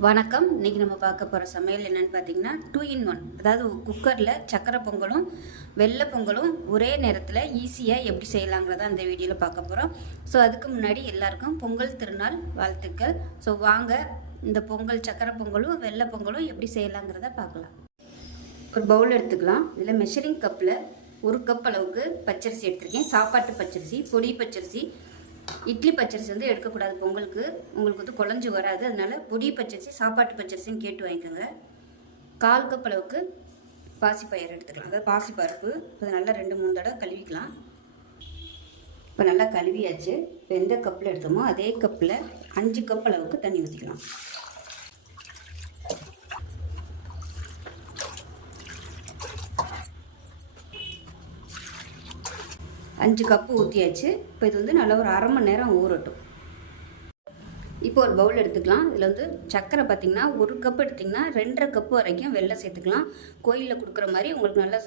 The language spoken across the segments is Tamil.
வணக்கம். இன்றைக்கி நம்ம பார்க்க போகிற சமையல் என்னன்னு பார்த்தீங்கன்னா டூ இன் ஒன் அதாவது குக்கரில் சக்கரை பொங்கலும் வெள்ளை பொங்கலும் ஒரே நேரத்தில் ஈஸியாக எப்படி செய்யலாங்கிறத அந்த வீடியோவில் பார்க்க போகிறோம் ஸோ அதுக்கு முன்னாடி எல்லாருக்கும் பொங்கல் திருநாள் வாழ்த்துக்கள். ஸோ வாங்க இந்த பொங்கல் சக்கரை பொங்கலும் வெள்ளை பொங்கலும் எப்படி செய்யலாங்கிறத பார்க்கலாம். ஒரு பவுல் எடுத்துக்கலாம். இதில் மெஷரிங் கப்பில் ஒரு கப் அளவுக்கு பச்சரிசி எடுத்திருக்கேன். சாப்பாட்டு பச்சரிசி பொடி பச்சரிசி இட்லி பச்சரிசி வந்து எடுக்கக்கூடாது. பொங்கலுக்கு உங்களுக்கு வந்து குழஞ்சி வராது. அதனால் பொடி பச்சரிசி சாப்பாட்டு பச்சரிசின்னு கேட்டு வாங்கிக்கோங்க. கால் கப் அளவுக்கு பாசிப்பயிறு எடுத்துக்கலாம். அதாவது பாசிப்பருப்பு. இப்போ நல்லா ரெண்டு மூணு தடவை கழுவிக்கலாம். இப்போ நல்லா கழுவியாச்சு. இப்போ எந்த கப்பில் எடுத்தோமோ அதே கப்பில் அஞ்சு கப் அளவுக்கு தண்ணி ஊற்றிக்கலாம். அஞ்சு கப்பு ஊற்றியாச்சு இப்போ இது வந்து நல்லா ஒரு அரை மணி நேரம் ஊறட்டும். இப்போ ஒரு பவுல் எடுத்துக்கலாம். இதில் வந்து சர்க்கரை பார்த்தீங்கன்னா ஒரு கப் எடுத்திங்கன்னா ரெண்டரை கப்பு வரைக்கும் வெள்ளை சேர்த்துக்கலாம். கோயிலில் கொடுக்குற மாதிரி உங்களுக்கு நல்லா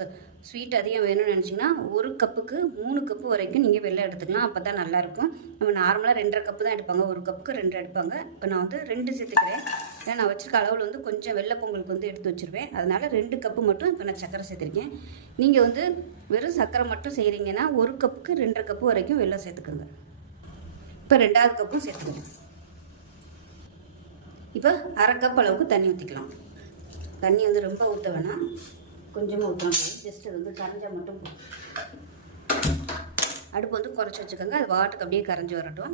ஸ்வீட் அதிகம் வேணும்னு நினச்சிங்கன்னா ஒரு கப்புக்கு மூணு கப்பு வரைக்கும் நீங்கள் வெள்ளை எடுத்துக்கலாம். அப்போ தான் நல்லாயிருக்கும் நம்ம நார்மலாக ரெண்டரை கப்பு தான் எடுப்பாங்க. ஒரு கப்புக்கு ரெண்டு எடுப்பாங்க. இப்போ நான் வந்து ரெண்டு சேர்த்துக்கிறேன். ஏன்னா நான் வச்சுருக்க அளவில் வந்து கொஞ்சம் வெள்ளை பொங்கலுக்கு வந்து எடுத்து வச்சுருவேன். அதனால் ரெண்டு கப்பு மட்டும் இப்போ நான் சர்க்கரை சேர்த்துருக்கேன். நீங்கள் வந்து வெறும் சர்க்கரை மட்டும் செய்கிறீங்கன்னா ஒரு கப்புக்கு ரெண்டரை கப்பு வரைக்கும் வெள்ளம் சேர்த்துக்கோங்க. இப்போ ரெண்டாவது கப்பும் சேர்த்துக்கோங்க. இப்போ அரை கப் அளவுக்கு தண்ணி ஊற்றிக்கலாம் தண்ணி வந்து ரொம்ப ஊற்ற வேணாம். கொஞ்சமாக ஊற்றணும் ஜஸ்ட் அது வந்து கரைஞ்சால் மட்டும் அடுப்பு வந்து குறைச்சி வச்சுக்கோங்க. அது வாட்டுக்கு அப்படியே கரைஞ்சி வரட்டும்.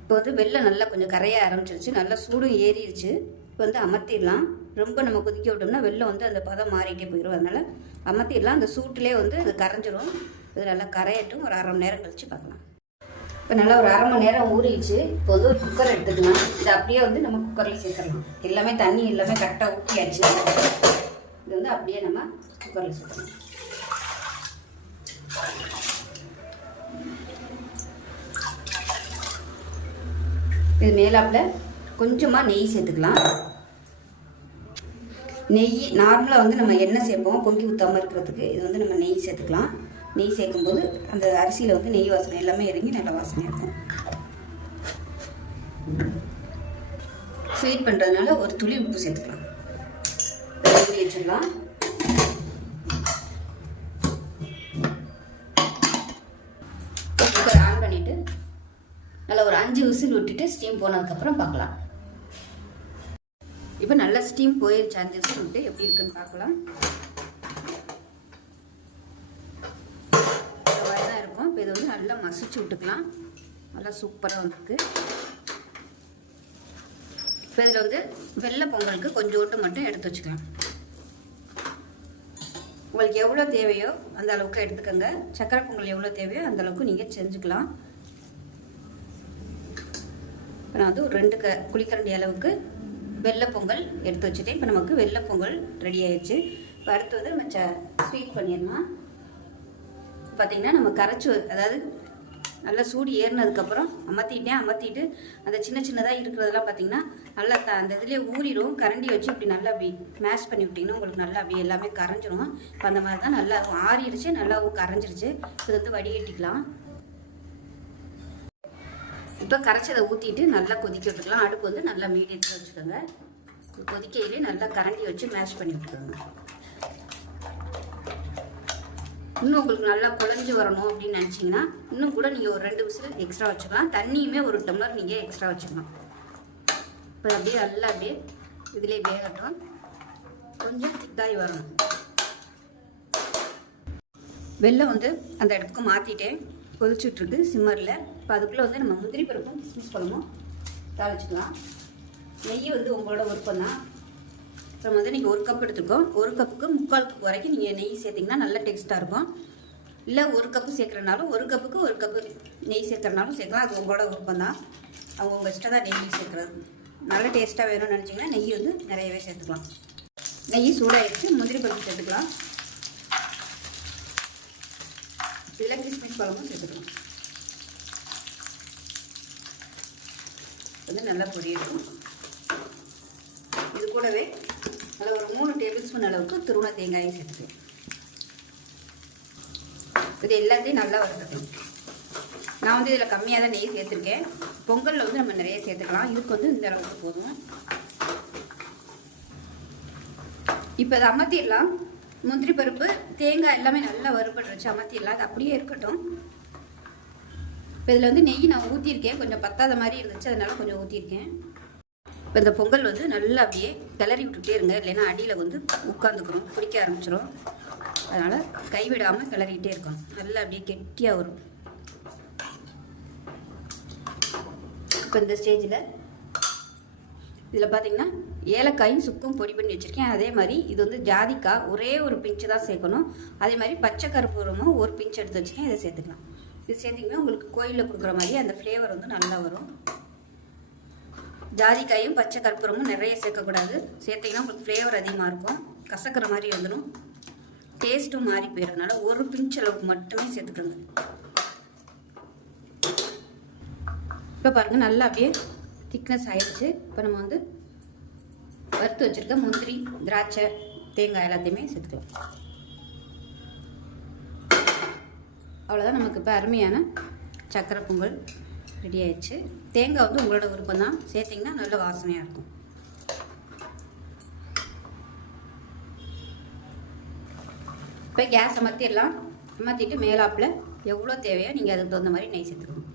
இப்போ வந்து வெள்ளம் நல்லா கொஞ்சம் கரைய ஆரம்பிச்சிருச்சு. நல்லா சூடும் ஏறிடுச்சு இப்போ வந்து அமர்த்திடலாம். ரொம்ப நம்ம கொதிக்க விட்டோம்னா வெள்ளம் வந்து அந்த பதம் மாறிட்டே போயிடும் அதனால் அமர்த்திடலாம். அந்த சூட்டிலே வந்து அது கரைஞ்சிரும். இது நல்லா கரையட்டும். ஒரு அரை மணி நேரம் கழித்து பார்க்கலாம். இப்போ நல்லா ஒரு அரை மணி நேரம் ஊறிடுச்சு. இப்போ வந்து ஒரு குக்கர் எடுத்துக்கலாம் இது அப்படியே வந்து நம்ம குக்கரில் சேர்த்துடலாம். எல்லாமே தண்ணி எல்லாமே கரெக்டாக ஊற்றியாச்சு இது வந்து அப்படியே நம்ம குக்கரில் சேர்த்துக்கலாம் இது மேலாப்பில் கொஞ்சமாக நெய் சேர்த்துக்கலாம். நெய் நார்மலாக வந்து நம்ம எண்ணெய் சேர்ப்போம். பொங்கி ஊற்றாமல் இருக்கிறதுக்கு. இது வந்து நம்ம நெய் சேர்த்துக்கலாம். நெய் சேர்க்கும்போது அந்த அரிசியில் வந்து நெய் வாசனை எல்லாமே இறங்கி நல்ல வாசனை இருக்கும். ஸ்வீட் பண்ணுறதுனால ஒரு துளி உப்பு சேர்த்துக்கலாம். ஊற்றி வச்சிடலாம். குக்கர் ஆன் பண்ணிவிட்டு நல்லா ஒரு அஞ்சு விசில் விட்டுட்டு ஸ்டீம் போனதுக்கப்புறம் பார்க்கலாம். இப்போ நல்லா ஸ்டீம் போயிருச்சு அஞ்சு விசில் விட்டு எப்படி இருக்குன்னு பார்க்கலாம் இந்த மாதிரி தான் இருக்கும் இப்போ இதை வந்து நல்லா மசிச்சு விட்டுக்கலாம். நல்லா சூப்பராக வந்துருக்கு இப்போ இதில் வந்து வெள்ளை பொங்கலுக்கு கொஞ்சோண்டு மட்டும் எடுத்து வச்சுக்கலாம். உங்களுக்கு எவ்வளோ தேவையோ அந்த அளவுக்கு எடுத்துக்கோங்க. சக்கரை பொங்கல் எவ்வளோ தேவையோ அந்த அளவுக்கு நீங்கள் செஞ்சுக்கலாம். இப்போ நான் வந்து ஒரு ரெண்டு க குளிக்கரண்டி அளவுக்கு வெள்ளை பொங்கல் எடுத்து வச்சுட்டேன். இப்போ நமக்கு வெள்ளை பொங்கல் ரெடி ஆயிடுச்சு. இப்போ அடுத்து வந்து நம்ம ச ஸ்வீட் பண்ணிடலாம். பார்த்தீங்கன்னா நம்ம கரைச்சி அதாவது நல்லா சூடு ஏறினதுக்கப்புறம் அமர்த்திட்டேன் அமர்த்திட்டு அந்த சின்ன சின்னதாக இருக்கிறதெல்லாம் பார்த்தீங்கன்னா நல்லா த அந்த இதுலேயே ஊறிடும். கரண்டி வச்சு இப்படி நல்லா அப்படி மேஷ் பண்ணி விட்டிங்கன்னா உங்களுக்கு நல்லா அப்படி எல்லாமே கரைஞ்சிரும். இப்போ அந்த மாதிரி தான் நல்லா ஆறிடுச்சு நல்லாவும் கரைஞ்சிருச்சு. இது வந்து வடிகட்டிக்கலாம். இப்போ கரைச்சதை ஊற்றிட்டு நல்லா கொதிக்க விட்டுக்கலாம். அடுப்பு வந்து நல்லா மீடியத்தில் வச்சுக்கோங்க. கொதிக்கையிலே நல்லா கரண்டி வச்சு மேஷ் பண்ணி விட்டுக்கோங்க. இன்னும் உங்களுக்கு நல்லா குழஞ்சி வரணும் அப்படின்னு நினச்சிங்கன்னா இன்னும் கூட நீங்கள் ஒரு ரெண்டு விசில் எக்ஸ்ட்ரா வச்சுக்கலாம். தண்ணியுமே ஒரு டம்ளர் நீங்கள் எக்ஸ்ட்ரா வச்சுக்கலாம். இப்போ அப்படியே நல்லா அப்படியே இதிலே வேகட்டும். கொஞ்சம் திக்காய் வரணும். வெள்ளம் வந்து அந்த இடத்துக்கு மாற்றிட்டேன் கொதிச்சுட்ருக்கு சிம்மரில். இப்போ அதுக்குள்ளே வந்து நம்ம முந்திரி பருப்பும் கிஸ்மிஸ் பழமும் தாளிச்சுக்கலாம். நெய் வந்து உங்களோட விருப்பம் தான் அப்புறம் வந்து நீங்கள் ஒரு கப் எடுத்துருக்கோம் ஒரு கப்புக்கு முக்கால் கப் வரைக்கும் நீங்கள் நெய் சேர்த்திங்கன்னா நல்ல டேஸ்ட்டாக இருக்கும். இல்லை ஒரு கப்பு சேர்க்குறனாலும் ஒரு கப்புக்கு ஒரு கப்பு நெய் சேர்க்குறனாலும் சேர்க்கலாம். அது உங்களோட விருப்பம் தான் அவங்க உங்கள் இஷ்டம் தான் நெய் சேர்க்குறது. நல்ல டேஸ்ட்டாக வேணும்னு நினச்சிங்கன்னா நெய் வந்து நிறையவே சேர்த்துக்கலாம். நெய் சூடாகிடுச்சு முந்திரி பருப்பு சேர்த்துக்கலாம். இல்லை கிஸ்மிஸ் பழமும் சேர்த்துக்கலாம். வந்து நல்லா பொடியிடும் இது கூடவே அதில் ஒரு மூணு டேபிள் ஸ்பூன் அளவுக்கு துருவ தேங்காயும் சேர்த்துக்கலாம் இது எல்லாத்தையும் நல்லா வறுத்துக்கணும் நான் வந்து இதில் கம்மியாக தான் நெய் சேர்த்துருக்கேன். பொங்கலில் வந்து நம்ம நிறைய சேர்த்துக்கலாம். இதுக்கு வந்து இந்த அளவுக்கு போதும். இப்போ அதை அமர்த்திடலாம். முந்திரி பருப்பு தேங்காய் எல்லாமே நல்லா வறுபடுறச்சு வச்சு அமர்த்திடலாம். அது அப்படியே இருக்கட்டும். இப்போ இதில் வந்து நெய் நான் ஊற்றிருக்கேன். கொஞ்சம் பத்தாத மாதிரி இருந்துச்சு. அதனால கொஞ்சம் ஊற்றிருக்கேன். இப்போ இந்த பொங்கல் வந்து நல்லா அப்படியே கிளறி விட்டுட்டே இருங்க. இல்லைன்னா அடியில் வந்து உட்காந்துக்கிறோம் பிடிக்க ஆரம்பிச்சிடும் அதனால் கைவிடாமல் கிளறிக்கிட்டே இருக்கணும். நல்லா அப்படியே கெட்டியாக வரும். இப்போ இந்த ஸ்டேஜில் இதில் பார்த்தீங்கன்னா ஏலக்காயும் சுக்கும் பொடி பண்ணி வச்சுருக்கேன். அதே மாதிரி இது வந்து ஜாதிக்காய் ஒரே ஒரு பிஞ்சு தான் சேர்க்கணும். அதே மாதிரி பச்சை கருப்பூரமும் ஒரு பிஞ்சு எடுத்து வச்சுருக்கேன். இதை சேர்த்துக்கலாம். இது சேர்த்திங்கன்னா உங்களுக்கு கோயிலில் கொடுக்குற மாதிரி அந்த ஃப்ளேவர் வந்து நல்லா வரும். ஜாதிக்காயும் பச்சை கற்பூரமும் நிறைய சேர்க்கக்கூடாது. சேர்த்திங்கன்னா உங்களுக்கு ஃப்ளேவர் அதிகமாக இருக்கும். கசக்கிற மாதிரி வந்துடும் டேஸ்ட்டும் மாறி போயிடுறதுனால ஒரு பிஞ்ச் அளவுக்கு மட்டுமே சேர்த்துக்கோங்க. இப்போ பாருங்கள் நல்லா அப்படியே திக்னஸ் ஆயிடுச்சு. இப்போ நம்ம வந்து வறுத்து வச்சுருக்க முந்திரி திராட்சை தேங்காய் எல்லாத்தையுமே சேர்த்துக்கலாம். அவ்வளோதான் நமக்கு இப்போ அருமையான சக்கரை பொங்கல். ரெடி ஆயிடுச்சு தேங்காய் வந்து உங்களோட விருப்பம் தான் சேர்த்திங்கன்னா நல்ல வாசனையாக இருக்கும். இப்போ கேஸ் அமர்த்திடலாம் அமர்த்திட்டு மேலாப்பில் எவ்வளோ தேவையோ நீங்கள் அதுக்கு தகுந்த மாதிரி நெய் சேர்த்துக்கணும்.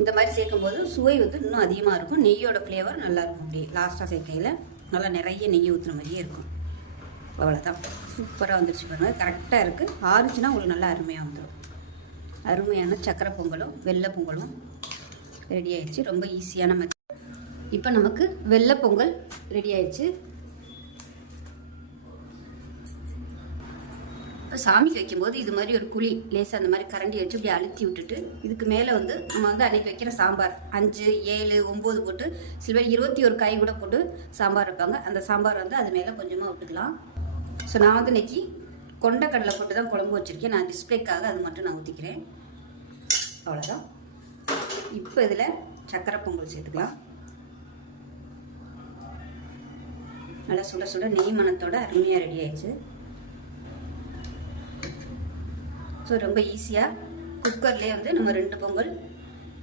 இந்த மாதிரி சேர்க்கும்போது சுவை வந்து இன்னும் அதிகமாக இருக்கும். நெய்யோட ஃப்ளேவர் நல்லாயிருக்கும் அப்படி அப்படியே லாஸ்ட்டாக சேர்க்கையில் நல்லா நிறைய நெய் ஊற்றுன மாதிரியே இருக்கும். அவ்வளோதான் சூப்பராக வந்துருச்சு பாருங்கள் கரெக்டாக இருக்குது ஆறுச்சுன்னா உங்களுக்கு நல்லா அருமையாக வந்துடும் அருமையான சக்கரை பொங்கலும் வெள்ளை பொங்கலும் ரெடி ஆயிடுச்சு. ரொம்ப ஈஸியான மெத்தட் இப்போ நமக்கு வெள்ளை பொங்கல் ரெடி ஆயிடுச்சு. இப்போ சாமிக்கு வைக்கும்போது இது மாதிரி ஒரு குழி லேசாக அந்த மாதிரி கரண்டி வச்சு இப்படி அழுத்தி விட்டுட்டு இதுக்கு மேலே வந்து நம்ம வந்து அன்னைக்கு வைக்கிற சாம்பார் அஞ்சு ஏழு ஒம்பது போட்டு சில பேர் இருபத்தி ஒரு காய் கூட போட்டு சாம்பார் வைப்பாங்க. அந்த சாம்பார் வந்து அது மேலே கொஞ்சமாக விட்டுக்கலாம். ஸோ நான் வந்து இன்னைக்கு கொண்டக்கடலை போட்டு தான் குழம்பு வச்சுருக்கேன். நான் டிஸ்பிளேக்காக அது மட்டும் நான் ஊற்றிக்கிறேன் அவ்வளோதான் இப்போ இதில் சக்கரை பொங்கல் சேர்த்துக்கலாம். நல்லா சுட சுட நெய் மணத்தோட அருமையாக ரெடி ஆயிடுச்சு. ஸோ ரொம்ப ஈஸியாக குக்கர்லேயே வந்து நம்ம ரெண்டு பொங்கல்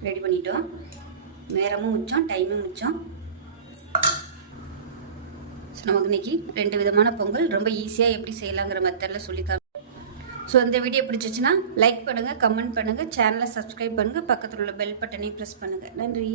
ரெடி பண்ணிட்டோம். நேரமும் மிச்சம் டைமும் மிச்சம். ஸோ நமக்கு இன்னைக்கு ரெண்டு விதமான பொங்கல் ரொம்ப ஈஸியாக எப்படி செய்யலாங்கிற மெத்தடில் சொல்லிக்காம ஸோ இந்த வீடியோ பிடிச்சிச்சுன்னா லைக் பண்ணுங்கள் கமெண்ட் பண்ணுங்கள் சேனலை சப்ஸ்கிரைப் பண்ணுங்கள் பக்கத்தில் உள்ள பெல் பட்டனையும் ப்ரெஸ் பண்ணுங்கள் நன்றி.